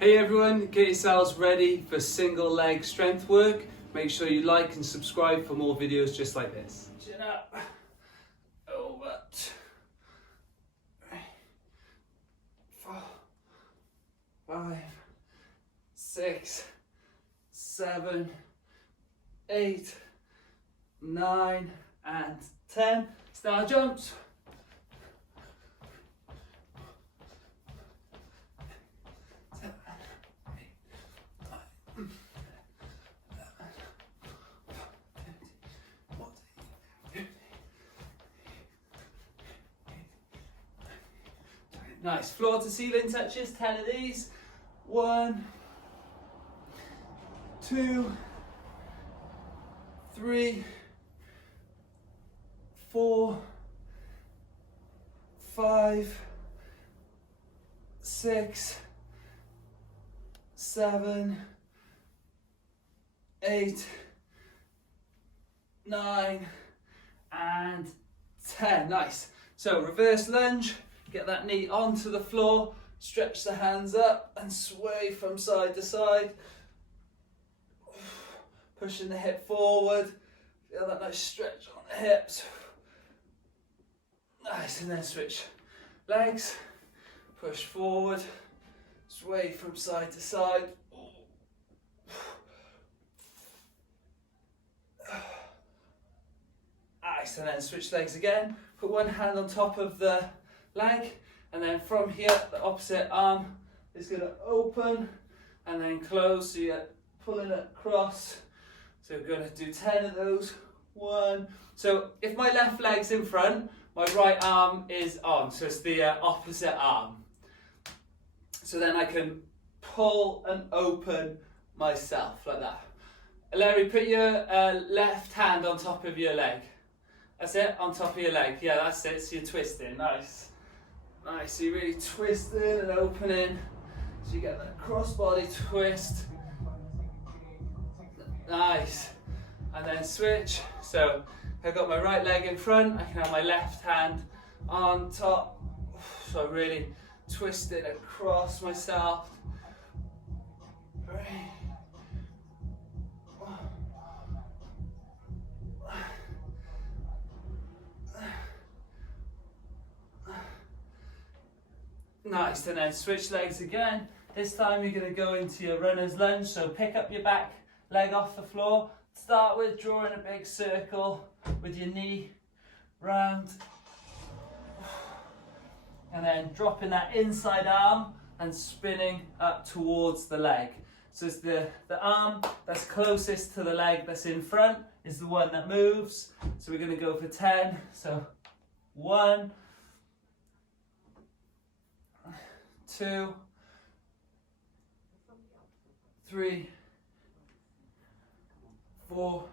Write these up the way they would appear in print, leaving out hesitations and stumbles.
Hey everyone, get yourselves ready for single leg strength work. Make sure you like and subscribe for more videos just like this. Chin up, over, 3, 4, 5, 6, 7, 8, 9 and 10. Star jumps. Nice, floor to ceiling touches, 10 of these. 1, 2, 3, 4, 5, 6, 7, 8, 9 and 10. Nice. So reverse lunge. Get that knee onto the floor, stretch the hands up and sway from side to side. Pushing the hip forward, feel that nice stretch on the hips. Nice, and then switch legs, push forward, sway from side to side. Nice, and then switch legs again. Put one hand on top of the leg, and then from here the opposite arm is going to open and then close, so you're pulling it across. So we're going to do 10 of those. 1. So if my left leg's in front, my right arm is on, so it's the opposite arm. So then I can pull and open myself like that. Larry, put your left hand on top of your leg. That's it, on top of your leg. Yeah, that's it, so you're twisting. Nice. Nice, so you're really twisting and opening, so you get that cross-body twist. Nice. And then switch. So I've got my right leg in front, I can have my left hand on top. So I'm really twisting across myself. 3. Nice, and then switch legs again. This time you're going to go into your runner's lunge, so pick up your back leg off the floor. Start with drawing a big circle with your knee round. And then dropping that inside arm and spinning up towards the leg. So it's the arm that's closest to the leg that's in front is the one that moves. So we're going to go for 10. So 1, 2, 3, 4,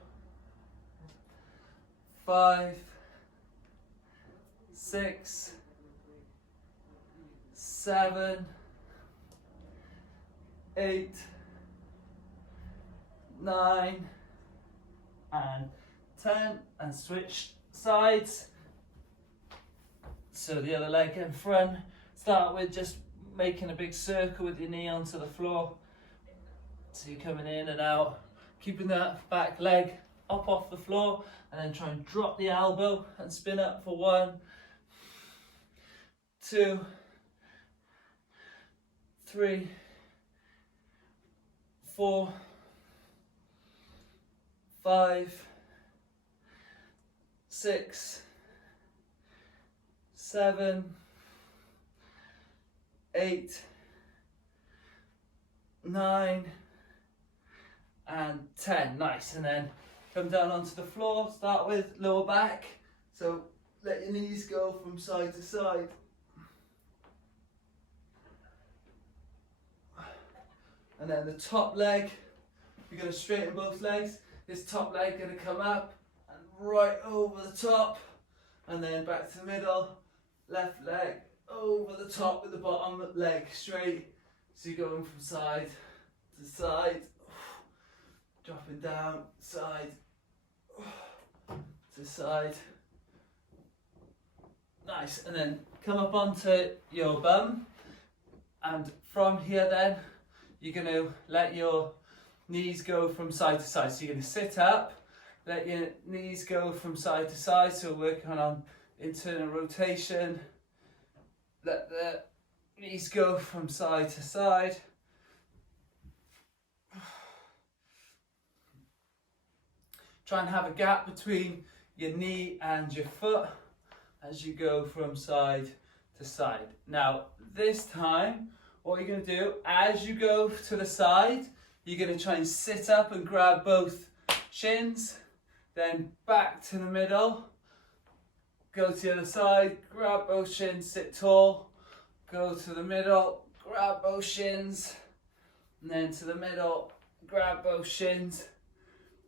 5, 6, 7, 8, 9 and 10, and switch sides. So the other leg in front. Start with just making a big circle with your knee onto the floor. So you're coming in and out, keeping that back leg up off the floor, and then try and drop the elbow and spin up for 1, 2, 3, 4, 5, 6, 7, 8, 9 and 10. Nice, and then come down onto the floor. Start with lower back, so let your knees go from side to side. And then the top leg, you're going to straighten both legs. This top leg going to come up and right over the top, and then back to the middle. Left leg over the top with the bottom leg straight. So you're going from side to side, dropping down, side to side. Nice, and then come up onto your bum, and from here then you're going to let your knees go from side to side. So you're going to sit up, let your knees go from side to side. So working on internal rotation. Let the knees go from side to side. Try and have a gap between your knee and your foot as you go from side to side. Now, this time, what you're going to do, as you go to the side, you're going to try and sit up and grab both shins, then back to the middle, go to the other side, grab both shins, sit tall, go to the middle, grab both shins, and then to the middle, grab both shins.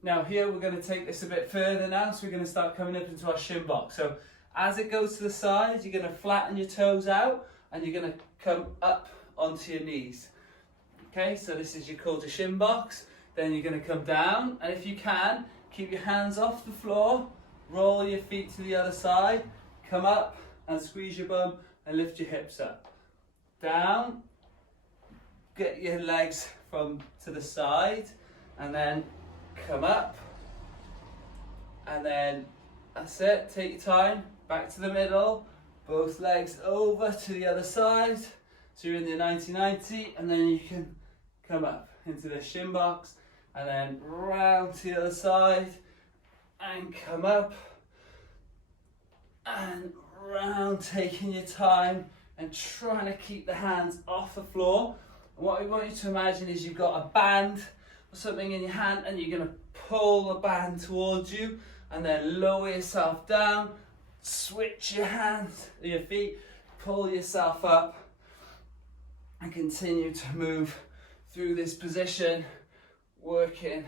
Now here we're going to take this a bit further now, so we're going to start coming up into our shin box. So as it goes to the side, you're going to flatten your toes out and you're going to come up onto your knees. Okay, so this is called your shin box. Then you're going to come down, and if you can, keep your hands off the floor, roll your feet to the other side, come up and squeeze your bum and lift your hips up. Down, get your legs from to the side, and then come up, and then that's it, take your time, back to the middle, both legs over to the other side, so you're in the 90-90, and then you can come up into the shin box, and then round to the other side, and come up, and round, taking your time, and trying to keep the hands off the floor. And what we want you to imagine is you've got a band or something in your hand, and you're going to pull the band towards you, and then lower yourself down, switch your hands, your feet, pull yourself up, and continue to move through this position, working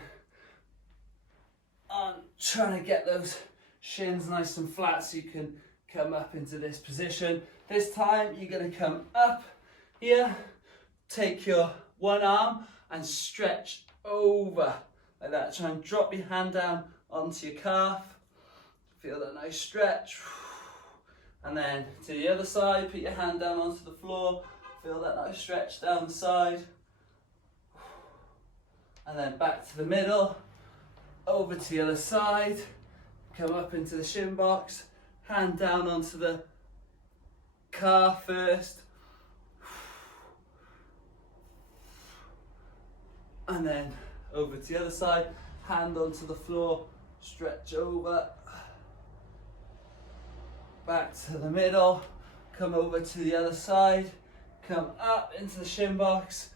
on trying to get those shins nice and flat so you can come up into this position. This time you're going to come up here, take your one arm and stretch over like that. Try and drop your hand down onto your calf. Feel that nice stretch. And then to the other side, put your hand down onto the floor. Feel that nice stretch down the side. And then back to the middle, over to the other side. Come up into the shin box. Hand down onto the calf first. And then over to the other side, hand onto the floor, stretch over, back to the middle, come over to the other side, come up into the shin box,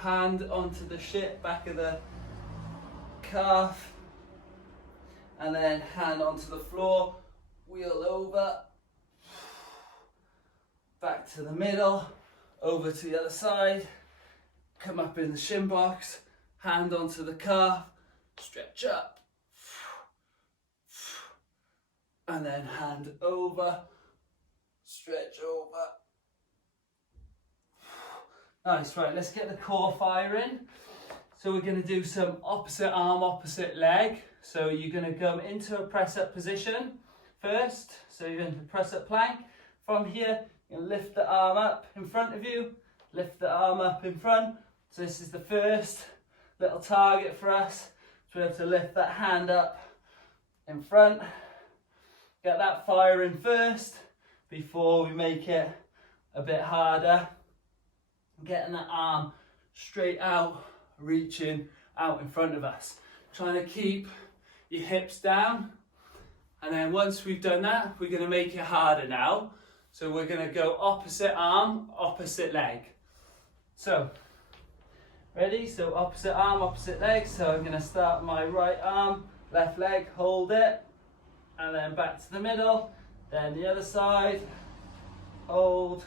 hand onto the back of the calf, and then hand onto the floor, wheel over, back to the middle, over to the other side, come up in the shin box, hand onto the calf, stretch up, and then hand over, stretch over. Nice, right, let's get the core firing. So we're going to do some opposite arm, opposite leg. So you're going to come into a press up position first. So you're going to press up plank. From here, you're going to lift the arm up in front of you, lift the arm up in front. So this is the first little target for us, to be able to lift that hand up in front. Get that firing first before we make it a bit harder. Getting that arm straight out, reaching out in front of us. Trying to keep your hips down. And then once we've done that, we're going to make it harder now. So we're going to go opposite arm, opposite leg. So, ready? So opposite arm, opposite leg. So I'm going to start my right arm, left leg, hold it. And then back to the middle. Then the other side, hold.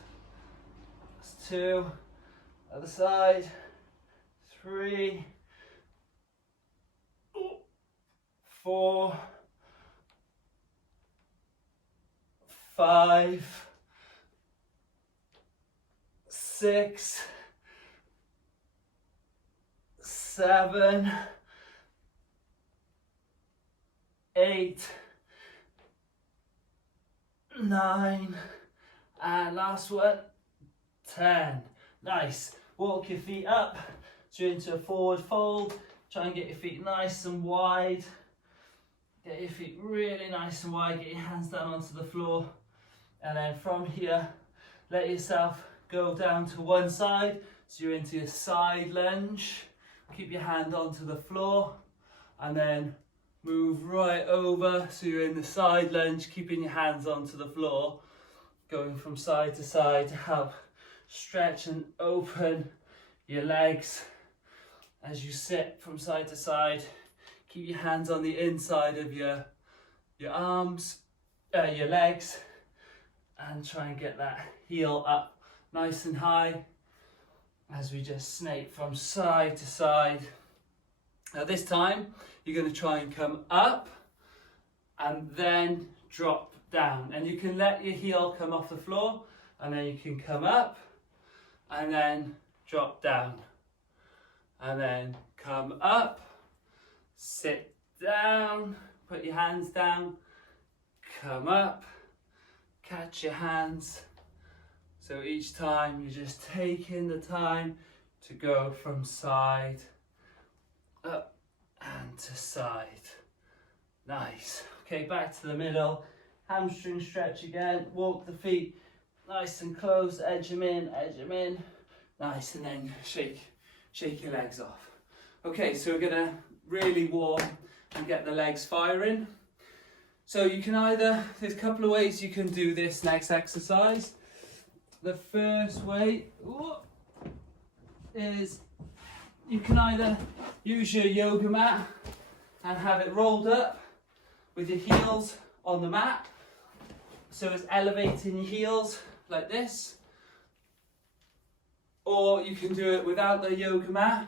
That's 2. Other side, 3, 4, 5, 6, 7, 8, 9, and last one, 10. Nice. walk your feet up, so you're into a forward fold. Try and get your feet nice and wide. Get your feet really nice and wide, get your hands down onto the floor. And then from here, let yourself go down to one side. So you're into your side lunge. Keep your hand onto the floor. And then move right over. So you're in the side lunge, keeping your hands onto the floor. Going from side to side to help stretch and open your legs as you sit from side to side. Keep your hands on the inside of your arms, your legs, and try and get that heel up nice and high as we just snake from side to side. Now this time you're going to try and come up and then drop down, and you can let your heel come off the floor, and then you can come up and then drop down, and then come up, sit down, put your hands down, come up, catch your hands. So each time you're just taking the time to go from side up and to side. Nice. Okay, back to the middle. Hamstring stretch again. Walk the feet nice and close, edge them in, edge them in. Nice, and then shake your legs off. Okay, so we're gonna really warm and get the legs firing. So you can either, there's a couple of ways you can do this next exercise. The first way is you can either use your yoga mat and have it rolled up with your heels on the mat. So it's elevating your heels like this. Or you can do it without the yoga mat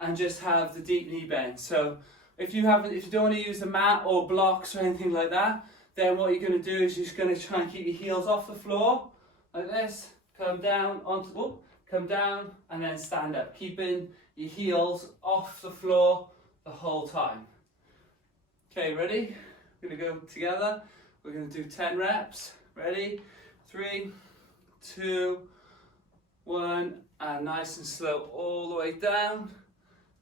and just have the deep knee bend. So if you don't want to use the mat or blocks or anything like that, then what you're going to do is you're just going to try and keep your heels off the floor like this. Come down come down and then stand up, keeping your heels off the floor the whole time. Okay, ready? We're going to go together. We're going to do 10 reps. Ready? 3, 2, 1, and nice and slow all the way down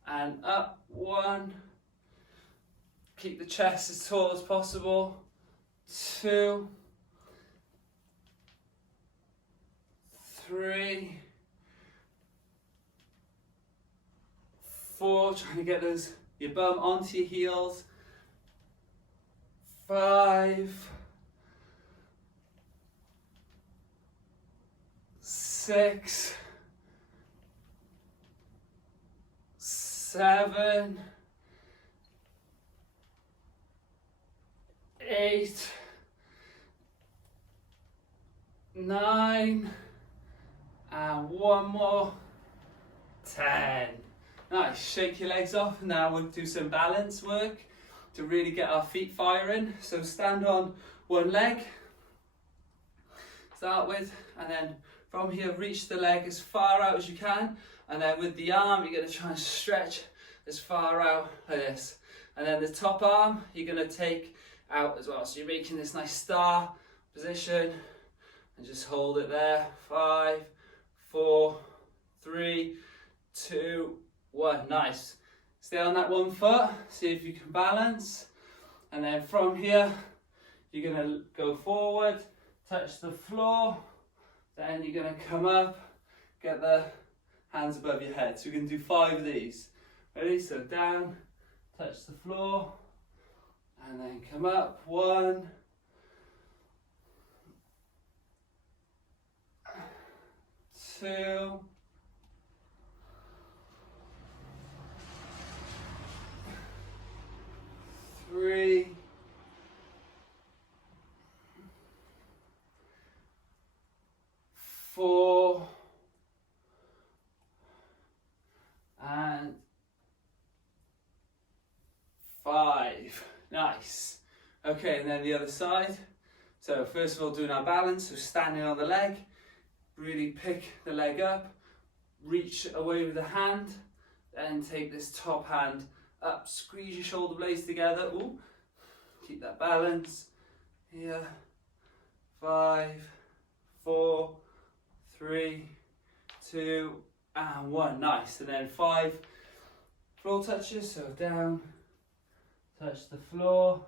and up. 1. Keep the chest as tall as possible. 2, 3, 4. Trying to get your bum onto your heels. 5, 6, 7, 8, 9, and one more. 10. Nice. Shake your legs off. Now we'll do some balance work to really get our feet firing. So stand on one leg, start with, and then from here reach the leg as far out as you can, and then with the arm you're going to try and stretch as far out like this, and then the top arm you're going to take out as well. So you're making this nice star position and just hold it there. 5, 4, 3, 2, 1. Nice. Stay on that one foot, see if you can balance, and then from here you're going to go forward, touch the floor, then you're going to come up, get the hands above your head. So we're going to do 5 of these. Ready? So down, touch the floor, and then come up. 1, 2, 3, 4, and 5. Nice. Okay, and then the other side. So first of all, doing our balance, so standing on the leg, really pick the leg up, reach away with the hand, then take this top hand up, squeeze your shoulder blades together. Ooh. Keep that balance. Here. 5, 4, 3, 2, and 1, nice. And then 5 floor touches, so down, touch the floor,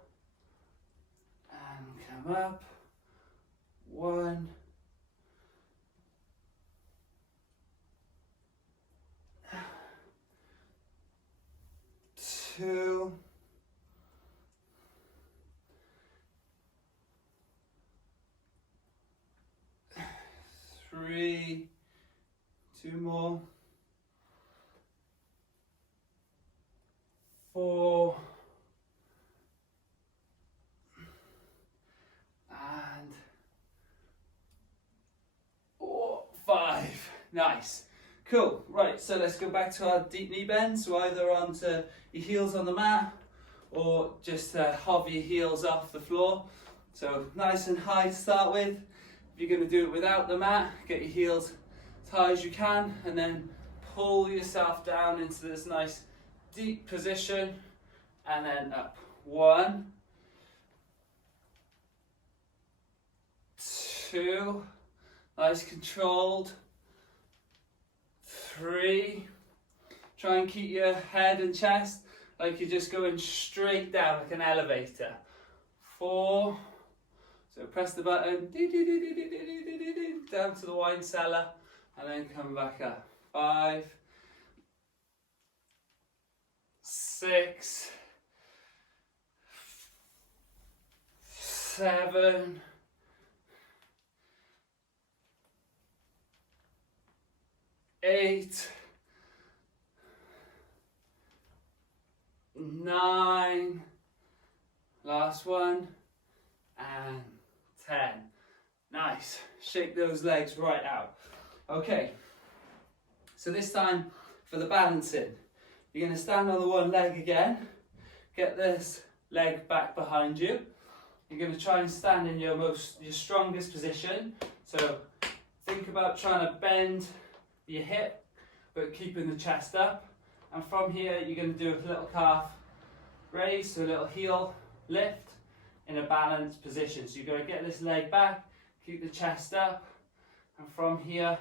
and come up, 1, 2, 3, 2 more, 4, and 5. Nice. Cool. Right, so let's go back to our deep knee bend. So either onto your heels on the mat or just hover your heels off the floor. So nice and high to start with. If you're going to do it without the mat, get your heels as high as you can and then pull yourself down into this nice deep position and then up. 1, 2, nice controlled. 3, try and keep your head and chest like you're just going straight down like an elevator. 4, so press the button down to the wine cellar and then come back up. 5, 6, 7, 8, 9, last one, and 10. Nice. Shake those legs right out. Okay, so this time for the balancing, you're going to stand on the one leg again, get this leg back behind you. You're going to try and stand in your strongest position. So think about trying to bend your hip but keeping the chest up, and from here you're going to do a little calf raise, so a little heel lift in a balanced position. So you're going to get this leg back, keep the chest up, and from here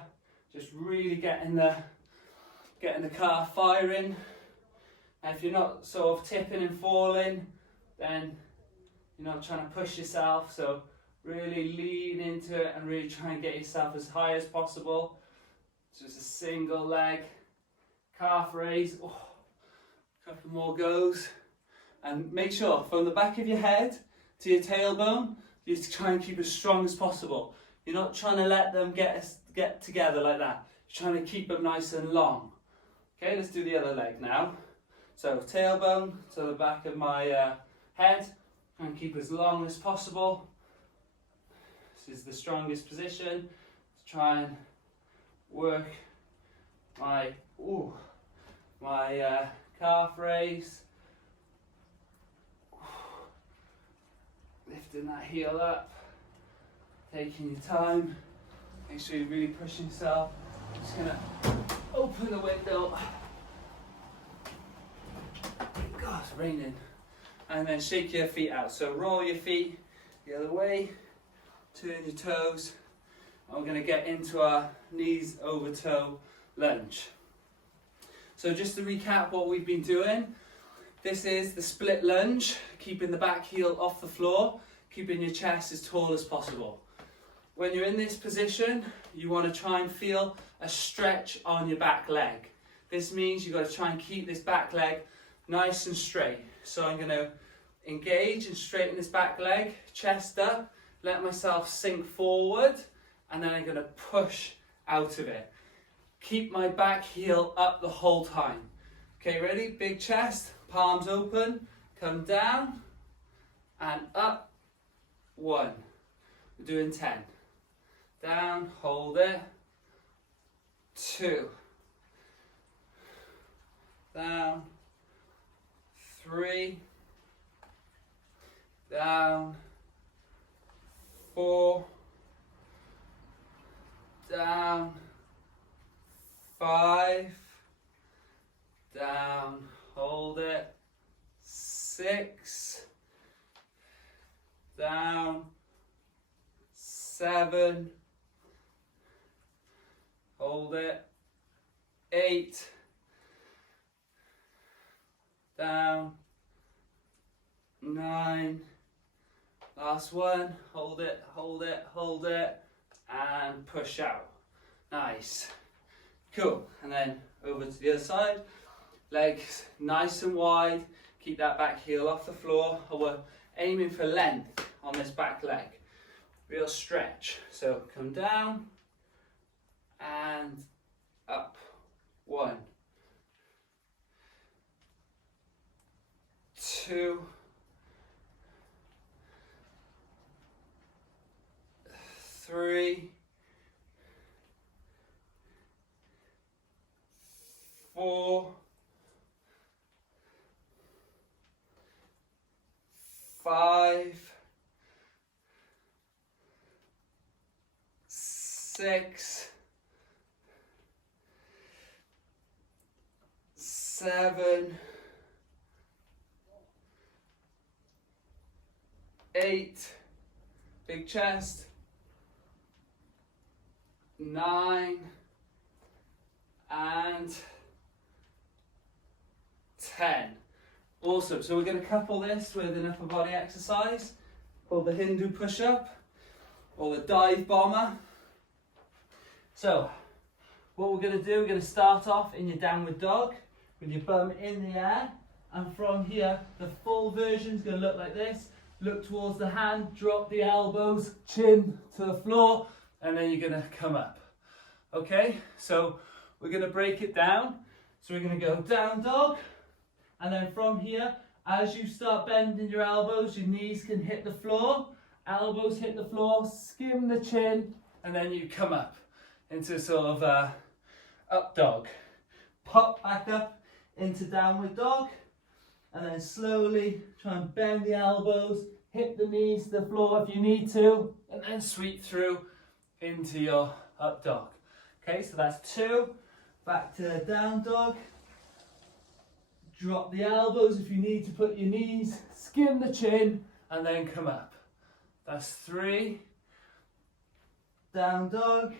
just really getting the calf firing. And if you're not sort of tipping and falling, then you're not trying to push yourself, so really lean into it and really try and get yourself as high as possible. Just a single leg calf raise. Oh, a couple more goes, and make sure from the back of your head to your tailbone you try and keep as strong as possible. You're not trying to let them get together like that. You're trying to keep them nice and long. Okay, let's do the other leg now. So tailbone to the back of my head, and keep as long as possible. This is the strongest position to try and work my calf raise. Lifting that heel up, taking your time, make sure you're really pushing yourself. Just gonna open the window. God, it's raining. And then shake your feet out. So roll your feet the other way, turn your toes, and we're going to get into our knees over toe lunge. So just to recap what we've been doing, this is the split lunge, keeping the back heel off the floor, keeping your chest as tall as possible. When you're in this position, you want to try and feel a stretch on your back leg. This means you've got to try and keep this back leg nice and straight. So I'm going to engage and straighten this back leg, chest up, let myself sink forward, and then I'm going to push out of it. Keep my back heel up the whole time. Okay, ready? Big chest, palms open, come down, and up. 1. We're doing 10. Down, hold it. 2. Down. 3. Down. 4. Down. 5. Down. Hold it. 6. Down. 7. Hold it. 8, down, 9, last one, hold it, hold it, hold it, and push out. Nice. Cool. And then over to the other side, legs nice and wide, keep that back heel off the floor, and we're aiming for length on this back leg. Real stretch. So come down and up. 1, 2, 3, 4, 5, 6, 7, 8, big chest, 9, and 10. Awesome. So we're going to couple this with an upper body exercise called the Hindu push-up or the dive bomber. So what we're going to do, we're going to start off in your downward dog with your bum in the air, and from here the full version is going to look like this. Look towards the hand, drop the elbows, chin to the floor, and then you're going to come up. Okay, so we're going to break it down. So we're going to go down dog, and then from here, as you start bending your elbows, your knees can hit the floor, elbows hit the floor, skim the chin, and then you come up into sort of up dog. Pop back up into downward dog, and then slowly try and bend the elbows, hit the knees to the floor if you need to, and then sweep through into your up dog. Okay, so that's 2. Back to down dog. Drop the elbows if you need to put your knees, skim the chin, and then come up. That's 3. Down dog.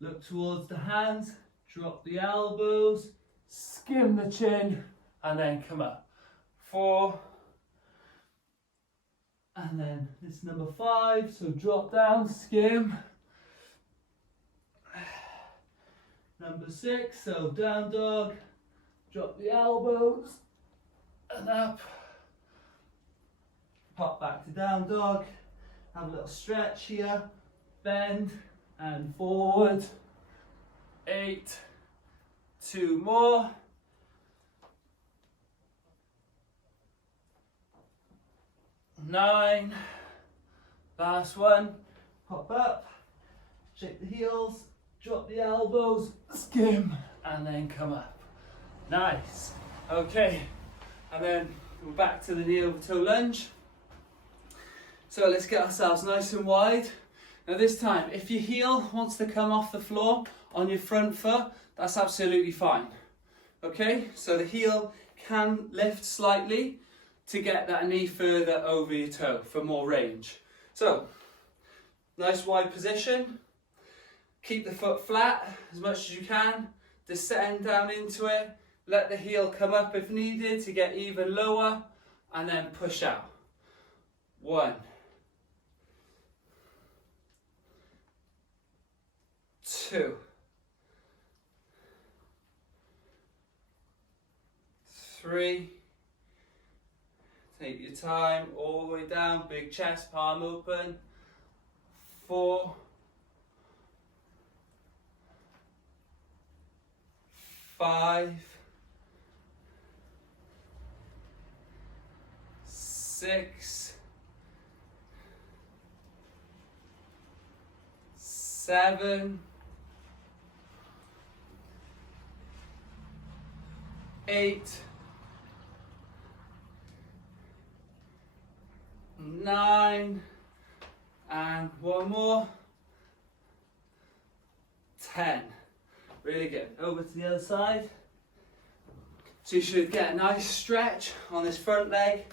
Look towards the hands, drop the elbows, skim the chin, and then come up. 4. And then this is number 5, so drop down, skim. Number 6, so down dog, drop the elbows, and up. Pop back to down dog, have a little stretch here, bend, and forward. 8, 2 more. 9, last one, pop up, shake the heels, drop the elbows, skim, and then come up. Nice. Okay, and then we're back to the knee over toe lunge. So let's get ourselves nice and wide. Now this time, if your heel wants to come off the floor on your front foot, that's absolutely fine. Okay, so the heel can lift slightly to get that knee further over your toe for more range. So, nice wide position. Keep the foot flat as much as you can. Descend down into it. Let the heel come up if needed to get even lower, and then push out. 1, 2, 3. Take your time all the way down, big chest, palm open. 4, 5, 6, 7, 8, 9, and one more. 10. Really good. Over to the other side. So you should get a nice stretch on this front leg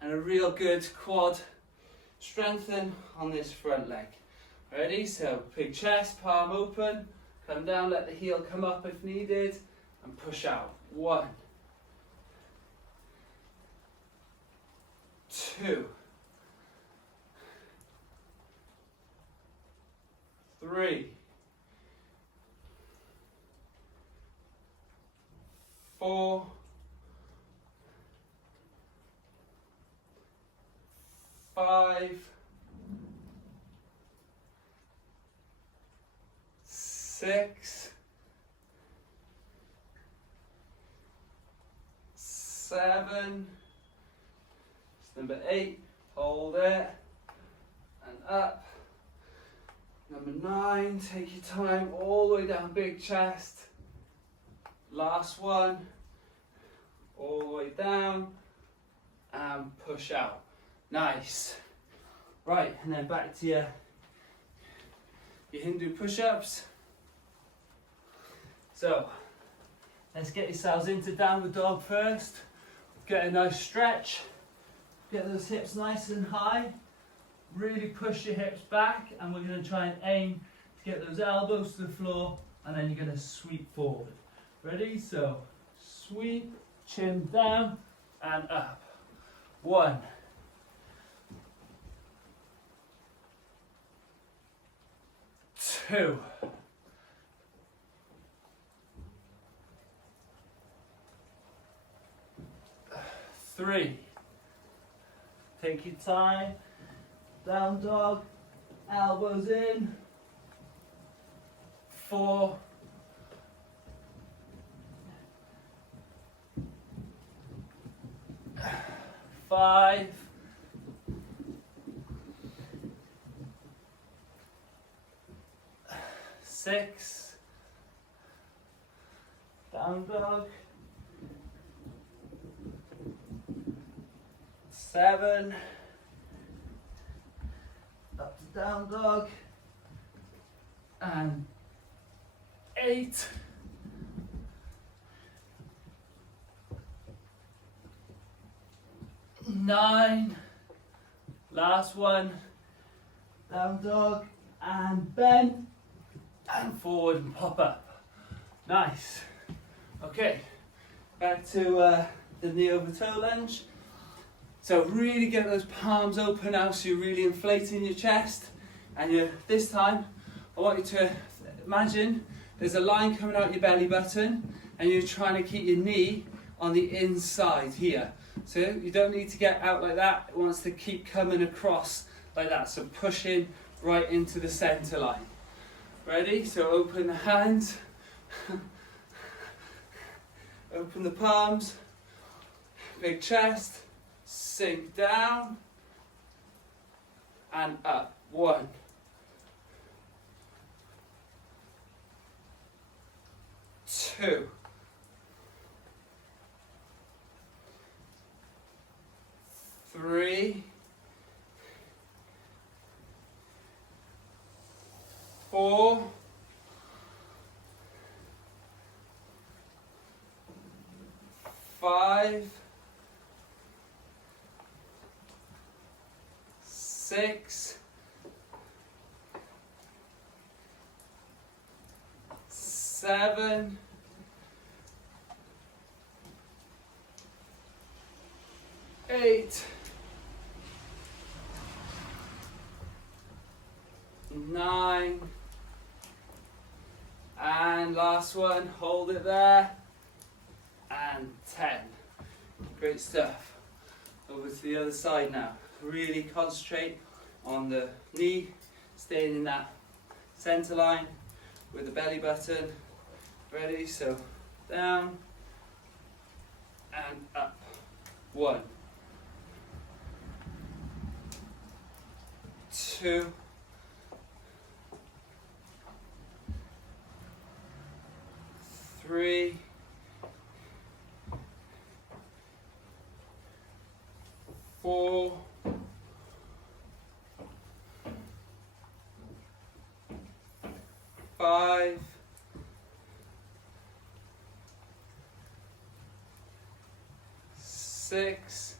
and a real good quad strengthen on this front leg. Ready? So big chest, palm open, come down, let the heel come up if needed, and push out. 1, 2, 3, 4, 5, 6, 7, number 8, hold it, and up. Number 9, take your time, all the way down, big chest. Last one, all the way down, and push out. Nice. Right, and then back to your Hindu push-ups. So, let's get yourselves into downward dog first. Get a nice stretch. Get those hips nice and high. Really push your hips back, and we're going to try and aim to get those elbows to the floor, and then you're going to sweep forward. Ready? So, sweep, chin down, and up. 1, 2, 3, take your time, down dog, elbows in, 4, 5, 6, down dog, 7, up to down dog, and 8, 9, last one, down dog, and bend, and forward and pop up. Nice. Okay, back to the knee over toe lunge. So really get those palms open now, so you're really inflating your chest. And this time, I want you to imagine there's a line coming out your belly button, and you're trying to keep your knee on the inside here. So you don't need to get out like that, it wants to keep coming across like that. So pushing right into the center line. Ready? So open the hands, open the palms, big chest, sink down, and up. 1, 2, 3, 4, 5, 6, 7, 8, 9, and last one, hold it there, and 10. Great stuff. Over to the other side now. Really concentrate on the knee, staying in that center line with the belly button. Ready? So down and up. 1, 2, 3, 4, 5, 6,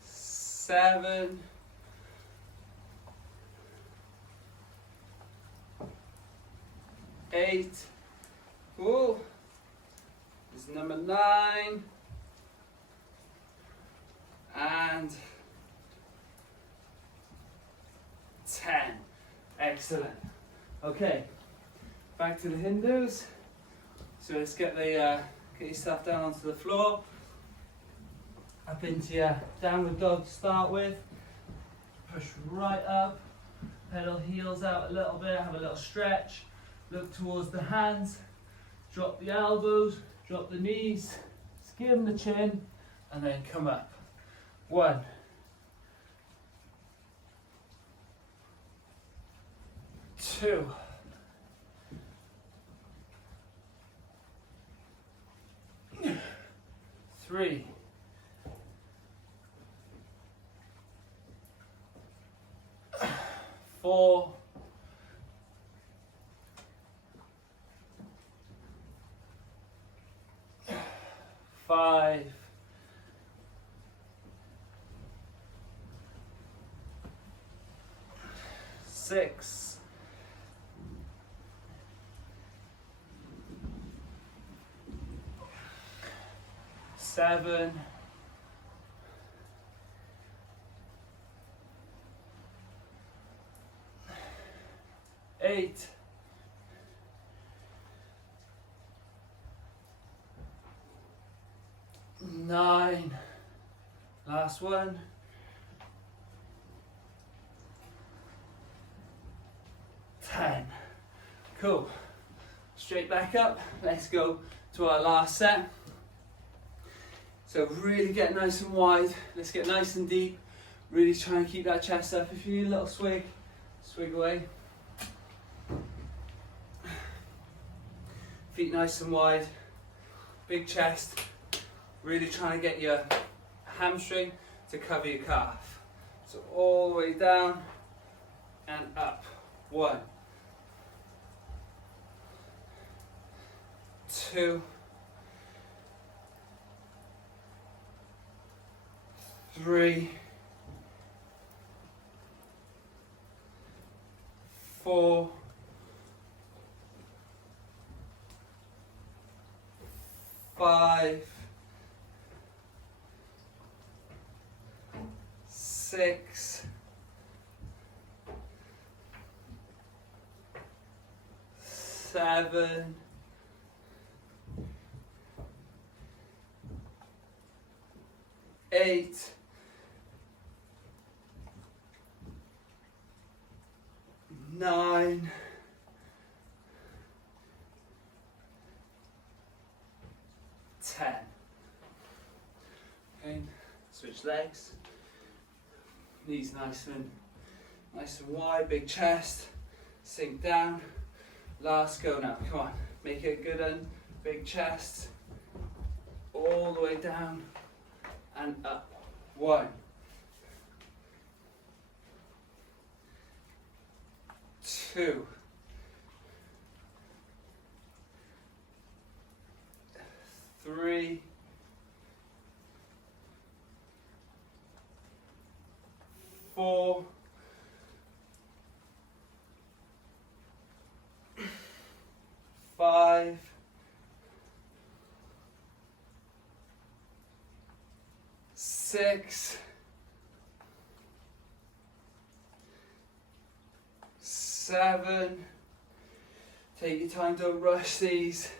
7, 8. Ooh. This is number 9. And 10. Excellent. Okay, back to the Hindus. So let's get yourself down onto the floor. Up into your downward dog to start with. Push right up. Pedal heels out a little bit. Have a little stretch. Look towards the hands. Drop the elbows. Drop the knees. Skim the chin. And then come up. 1. 2. 3. 4. 5. 6. 7. 8. 9. Last one. 10. Cool. Straight back up. Let's go to our last set. So really get nice and wide. Let's get nice and deep. Really try and keep that chest up. If you need a little swig, swig away. Feet nice and wide. Big chest. Really trying to get your hamstring to cover your calf. So all the way down and up. 1. 2. 3. 4. 5. 6. 7. 8. 9. 10. Okay, switch legs. Knees nice and wide, big chest. Sink down. Last go now. Come on, make it a good one. Big chest. All the way down and up. 1. 2. 3. 4. 5. 6. 7. Take your time, don't rush these.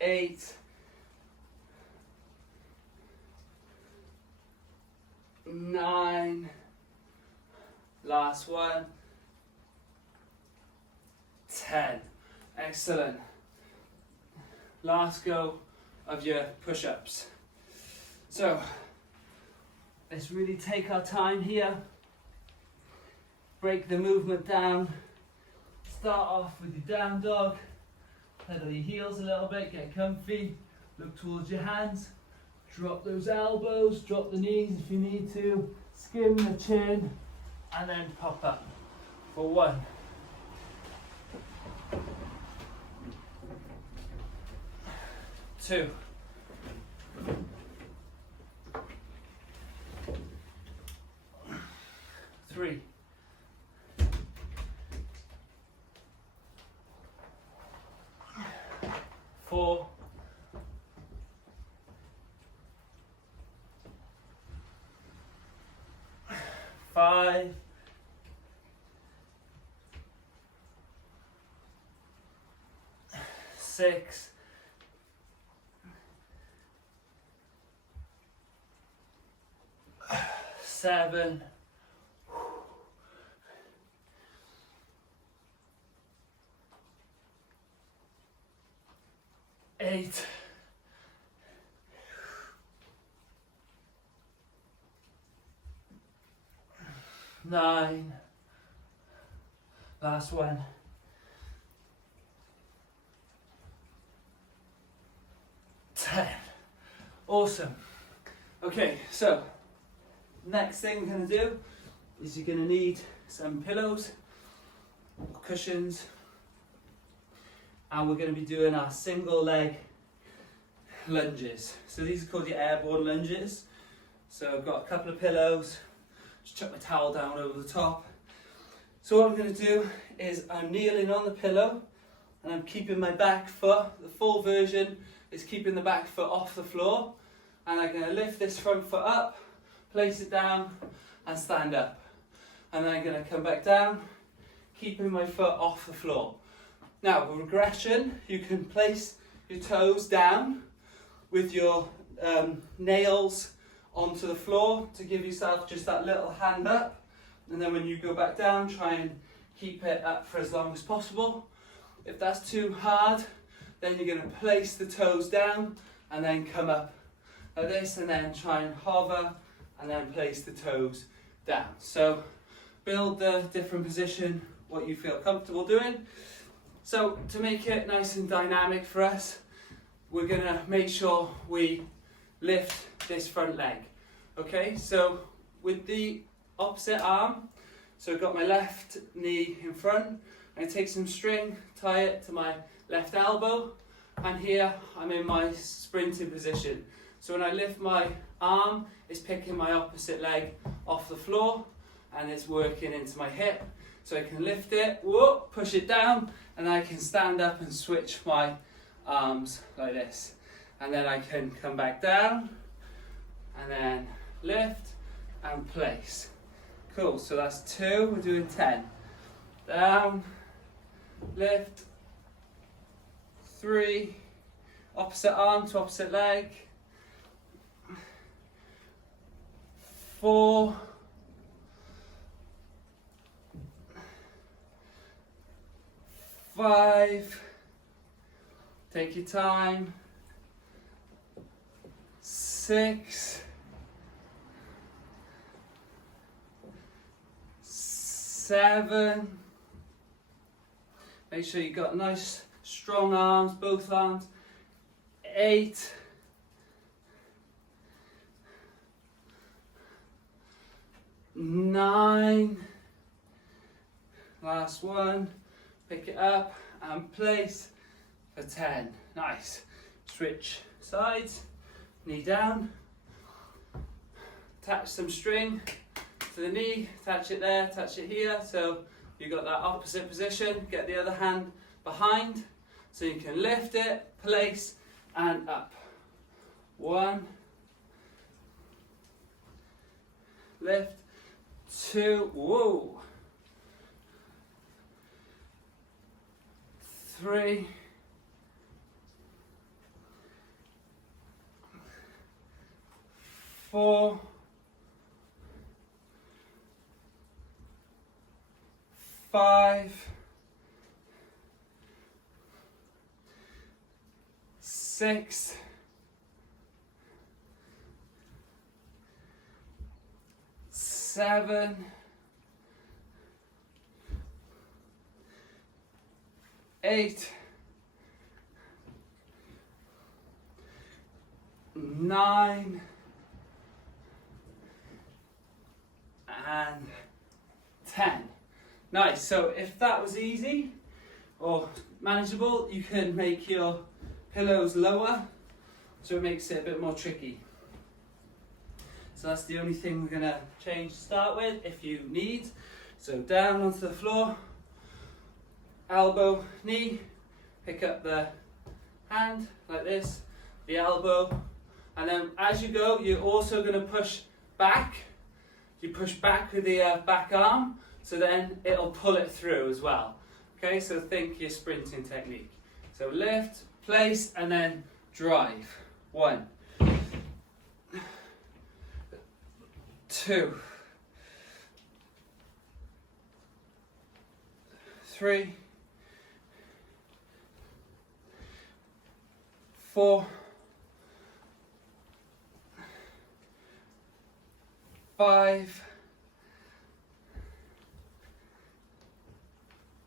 8. 9. Last one. 10. Excellent. Last go of your push-ups. So let's really take our time here. Break the movement down. Start off with your down dog. Pedal your heels a little bit, get comfy. Look towards your hands. Drop those elbows, drop the knees if you need to. Skim the chin and then pop up for 1. 2. 3. 4, 5, 6, 7, 8, 9, last one, 10. Awesome. Okay, so next thing we're going to do is you're going to need some pillows, cushions, and we're going to be doing our single leg lunges. So these are called your airborne lunges. So I've got a couple of pillows, just chuck my towel down over the top. So what I'm going to do is I'm kneeling on the pillow and I'm keeping my back foot, the full version is keeping the back foot off the floor, and I'm going to lift this front foot up, place it down and stand up. And then I'm going to come back down, keeping my foot off the floor. Now with regression, you can place your toes down with your nails onto the floor to give yourself just that little hand up, and then when you go back down, try and keep it up for as long as possible. If that's too hard, then you're going to place the toes down and then come up like this, and then try and hover and then place the toes down. So build the different position what you feel comfortable doing. So to make it nice and dynamic for us, we're going to make sure we lift this front leg. Okay, so with the opposite arm, so I've got my left knee in front, I'm going to take some string, tie it to my left elbow, and here I'm in my sprinting position. So when I lift my arm, it's picking my opposite leg off the floor and it's working into my hip. So I can lift it, whoa, push it down, and I can stand up and switch my arms like this. And then I can come back down and then lift and place. Cool, so that's 2, we're doing 10. Down, lift, 3, opposite arm to opposite leg, 4, 5, take your time, 6, 7, make sure you've got nice strong arms, both arms, 8, 9, last one, pick it up and place for 10. Nice. Switch sides, knee down, attach some string to the knee, attach it there, attach it here, so you've got that opposite position. Get the other hand behind so you can lift it, place and up. 1, lift, 2, whoa, 3, 4, 5, 6, 7, 8, 9, and 10. Nice. So if that was easy or manageable, you can make your pillows lower so it makes it a bit more tricky. So that's the only thing we're going to change to start with if you need. So down onto the floor, elbow, knee, pick up the hand like this, the elbow, and then as you go, you're also going to push back. You push back with the back arm, so then it'll pull it through as well. Okay, so think your sprinting technique. So lift, place, and then drive. 1, 2, 3, 4, 5,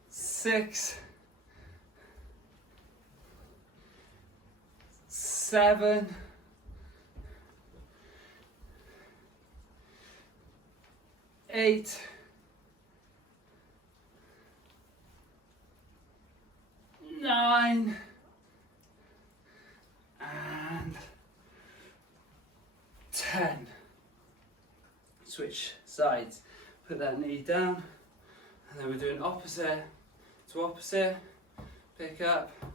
6, 7, 8, 9, and 10. Switch sides. Put that knee down, and then we're doing opposite to opposite. Pick up. I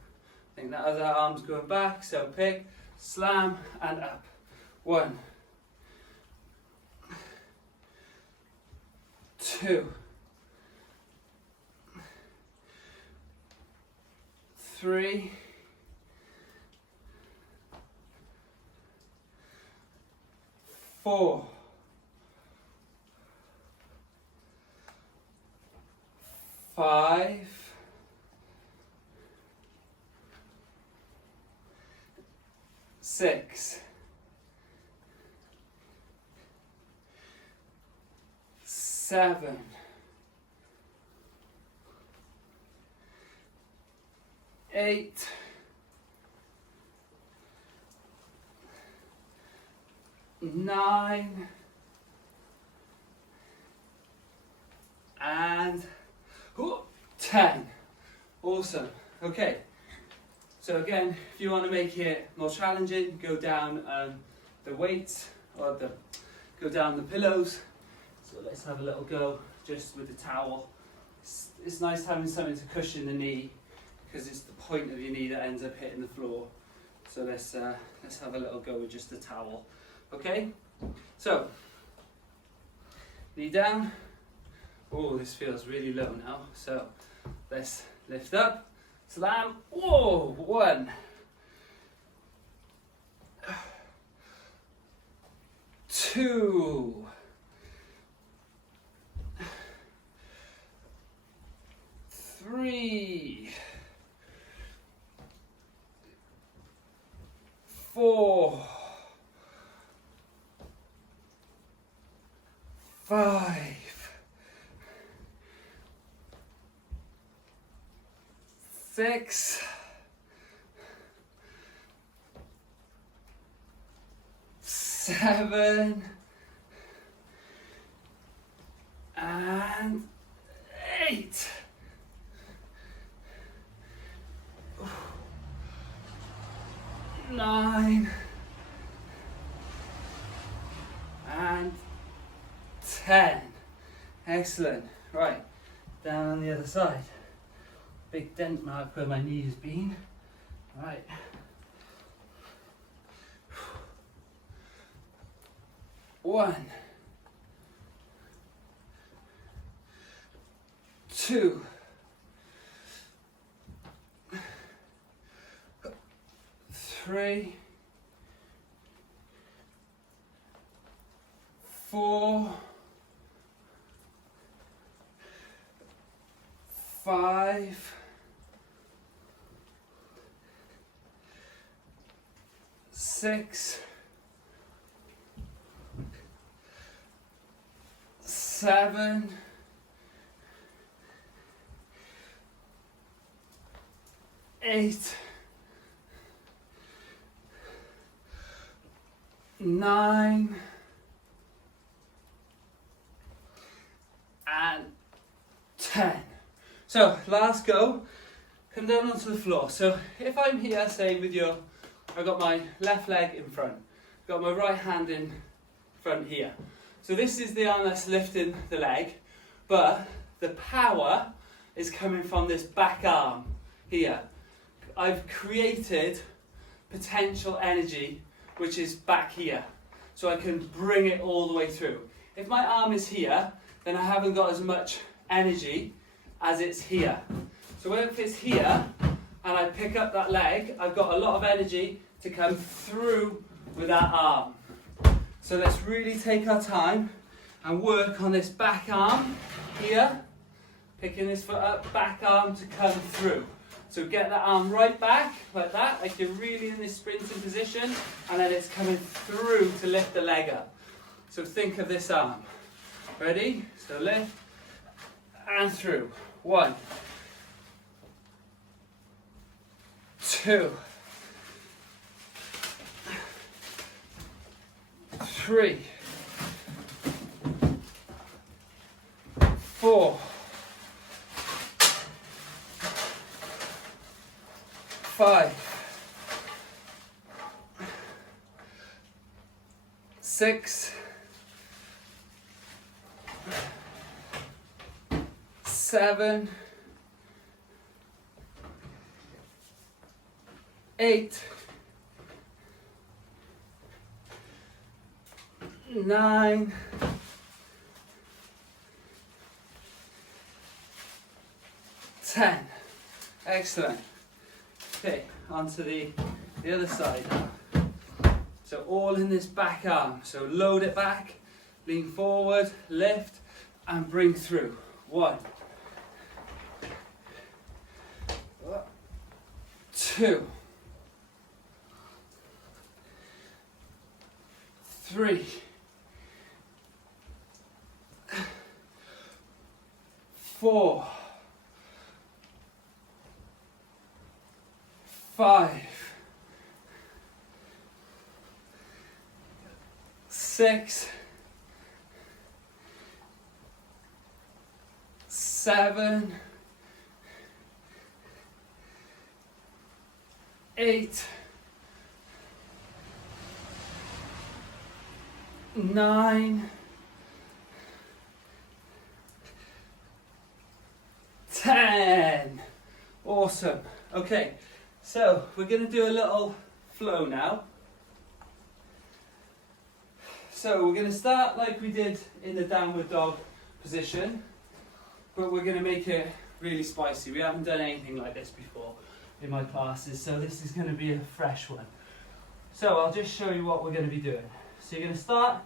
think that other arm's going back, so pick, slam, and up. 1, 2, 3, 4, 5, 6, 7, 8, 9, and 10. Awesome. Okay. So again, if you want to make it more challenging, go down the weights or go down the pillows. So let's have a little go just with the towel. It's nice having something to cushion the knee because it's the point of your knee that ends up hitting the floor. So let's have a little go with just the towel. Okay. So knee down. Oh, this feels really low now. So let's lift up, slam. Whoa, 1, 2, 3, 4, 5, 6, 7, and 8. 9, and 10. Excellent. Right, down on the other side. Big dent mark where my knee has been. Right. One, 2, 3, 4, 5, 6, 7, 8, 9, and 10. So last go, come down onto the floor. So if I'm here, say with your, I've got my left leg in front, got my right hand in front here. So this is the arm that's lifting the leg, but the power is coming from this back arm here. I've created potential energy which is back here, so I can bring it all the way through. If my arm is here, then I haven't got as much energy as it's here. So if it's here and I pick up that leg, I've got a lot of energy to come through with that arm. So let's really take our time and work on this back arm here, picking this foot up, back arm to come through. So get that arm right back, like that, like you're really in this sprinting position, and then it's coming through to lift the leg up. So think of this arm. Ready? So lift and through. 1, 2, 3, 4, 5, 6, 7, 8, 9, 10. Excellent. Okay, onto the other side now. So all in this back arm. So load it back, lean forward, lift, and bring through. 1, 2, 3, 4, 5, 6, 7, 8, 9, 10. Awesome. Okay, so we're going to do a little flow now. So we're going to start like we did in the downward dog position, but we're going to make it really spicy. We haven't done anything like this before in my classes, so this is going to be a fresh one. So I'll just show you what we're going to be doing. So you're going to start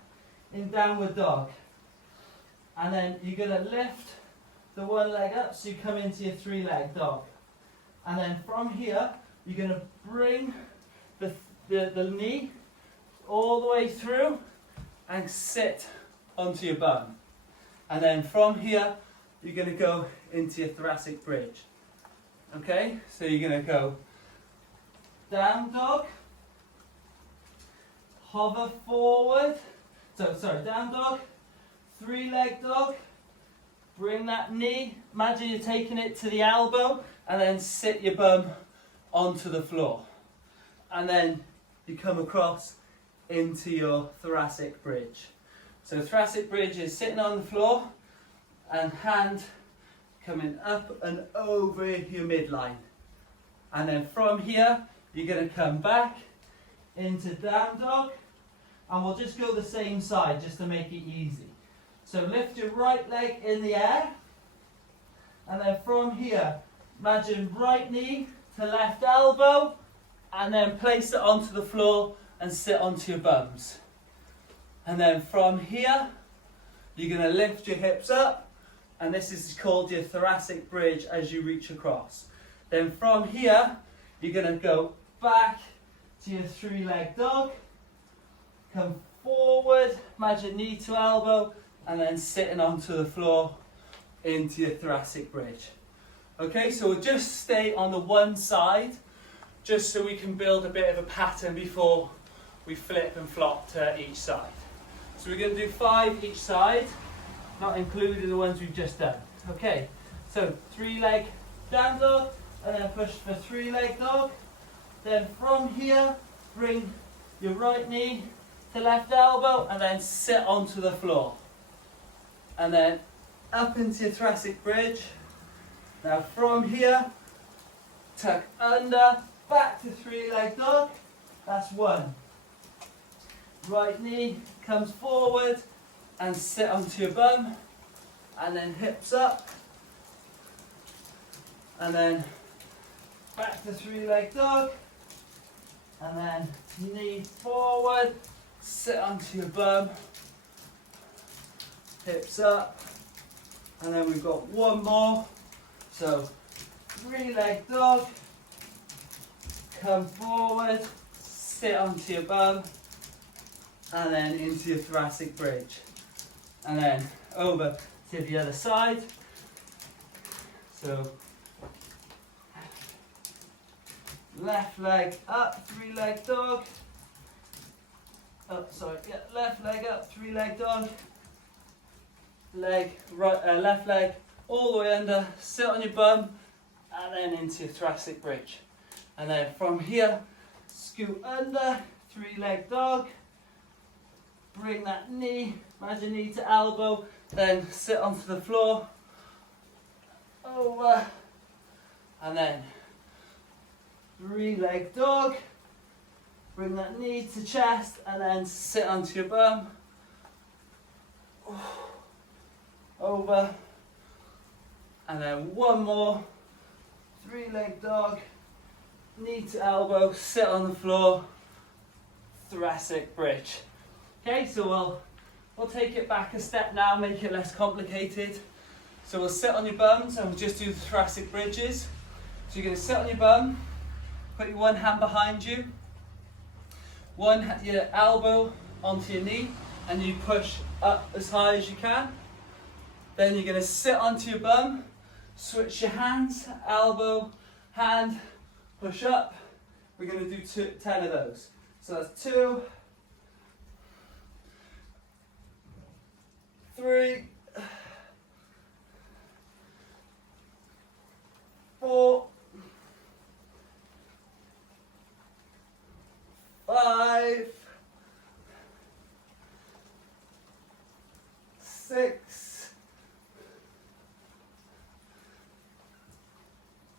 in downward dog, and then you're going to lift the one leg up so you come into your 3-leg dog, and then from here you're going to bring the knee all the way through and sit onto your bum, and then from here you're going to go into your thoracic bridge. Okay, so you're going to go down dog, hover forward, down dog, 3-leg dog, bring that knee, imagine you're taking it to the elbow, and then sit your bum onto the floor. And then you come across into your thoracic bridge. So thoracic bridge is sitting on the floor and hand coming up and over your midline. And then from here, you're going to come back into down dog, and we'll just go the same side just to make it easy. So lift your right leg in the air, and then from here, imagine right knee to left elbow, and then place it onto the floor and sit onto your bums. And then from here, you're going to lift your hips up, and this is called your thoracic bridge as you reach across. Then from here, you're going to go back to your 3-leg dog, come forward, imagine knee to elbow, and then sitting onto the floor into your thoracic bridge. Okay, so we'll just stay on the one side, just so we can build a bit of a pattern before we flip and flop to each side. So we're going to do 5 each side, not including the ones we've just done. Okay, so 3-leg down dog, and then push for 3-leg dog. Then from here, bring your right knee to left elbow, and then sit onto the floor. And then up into your thoracic bridge. Now from here, tuck under, back to three-leg dog. That's one. Right knee comes forward and sit onto your bum, and then hips up, and then back to three-leg dog, and then knee forward, sit onto your bum, hips up, and then we've got one more. So three-leg dog, come forward, sit onto your bum, and then into your thoracic bridge. And then over to the other side. So left leg up, three-leg dog. Left leg up, three-leg dog. Leg right, left leg all the way under, sit on your bum, and then into your thoracic bridge. And then from here, scoot under, three-leg dog. Bring that knee, imagine knee to elbow, then sit onto the floor, over, and then three-leg dog. Bring that knee to chest, and then sit onto your bum, over, and then one more, three-leg dog, knee to elbow, sit on the floor, thoracic bridge. Okay, so we'll take it back a step now, make it less complicated. So we'll sit on your bums and we'll just do the thoracic bridges. So you're going to sit on your bum, put your one hand behind you, your elbow onto your knee, and you push up as high as you can. Then you're going to sit onto your bum, switch your hands, elbow, hand, push up. We're going to do 10 of those. So that's 2, 3, 4, 5, 6,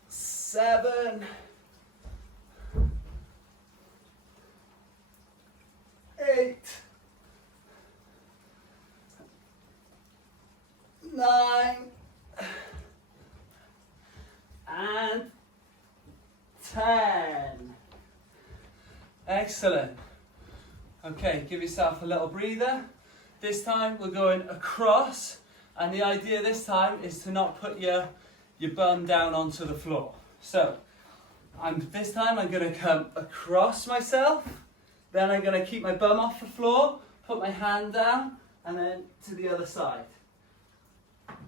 7, 8, 9, and 10. Excellent. Okay, give yourself a little breather. This time we're going across, and the idea this time is to not put your bum down onto the floor. So this time I'm going to come across myself, then I'm going to keep my bum off the floor, put my hand down, and then to the other side.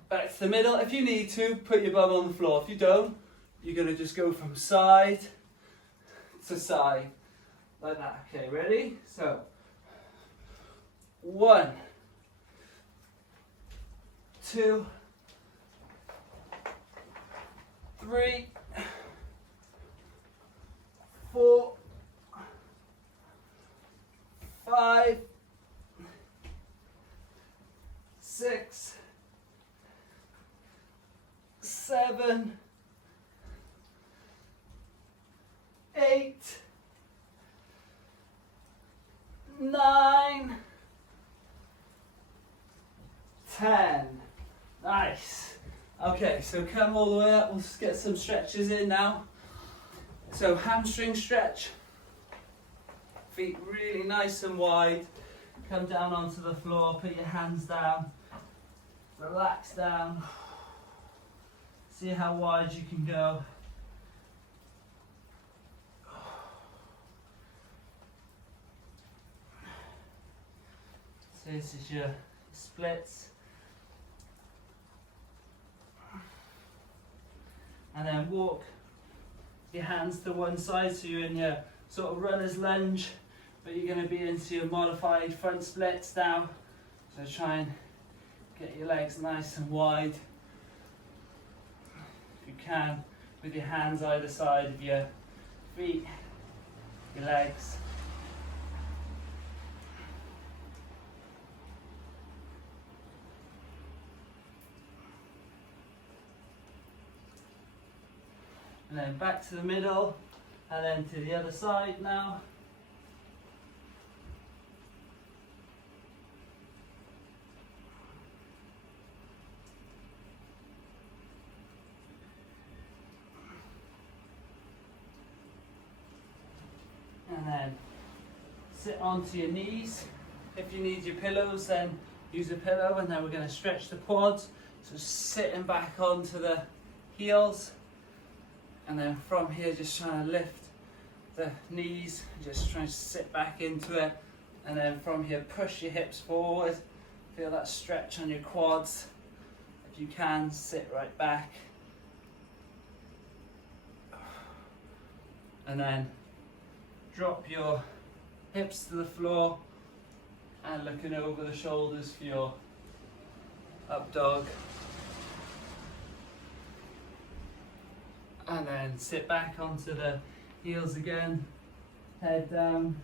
Back to the middle. If you need to, put your bum on the floor. If you don't, you're going to just go from side to side, like that. Okay, ready? So, 1, 2, 3, 4, 5, 6, 7, 8, 9, 10. Nice. Okay, so come all the way up. Let's get some stretches in now. So hamstring stretch. Feet really nice and wide. Come down onto the floor. Put your hands down. Relax down. See how wide you can go. So this is your splits. And then walk your hands to one side, so you're in your sort of runner's lunge, but you're going to be into your modified front splits now. So try and get your legs nice and wide. If you can, with your hands either side of your feet, your legs. and then back to the middle, and then to the other side now. And then sit onto your knees. If you need your pillows, then use a pillow, and then we're going to stretch the quads. So sitting back onto the heels, and then from here just trying to lift the knees, just trying to sit back into it, and then from here push your hips forward, feel that stretch on your quads. If you can, sit right back, and then drop your hips to the floor and looking over the shoulders for your up dog. And then sit back onto the heels again, head down.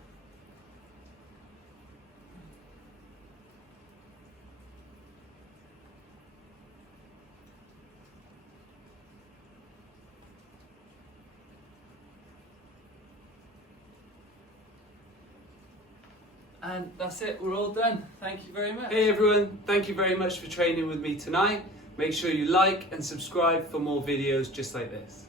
And that's it, we're all done. Thank you very much. Hey everyone, thank you very much for training with me tonight. Make sure you like and subscribe for more videos just like this.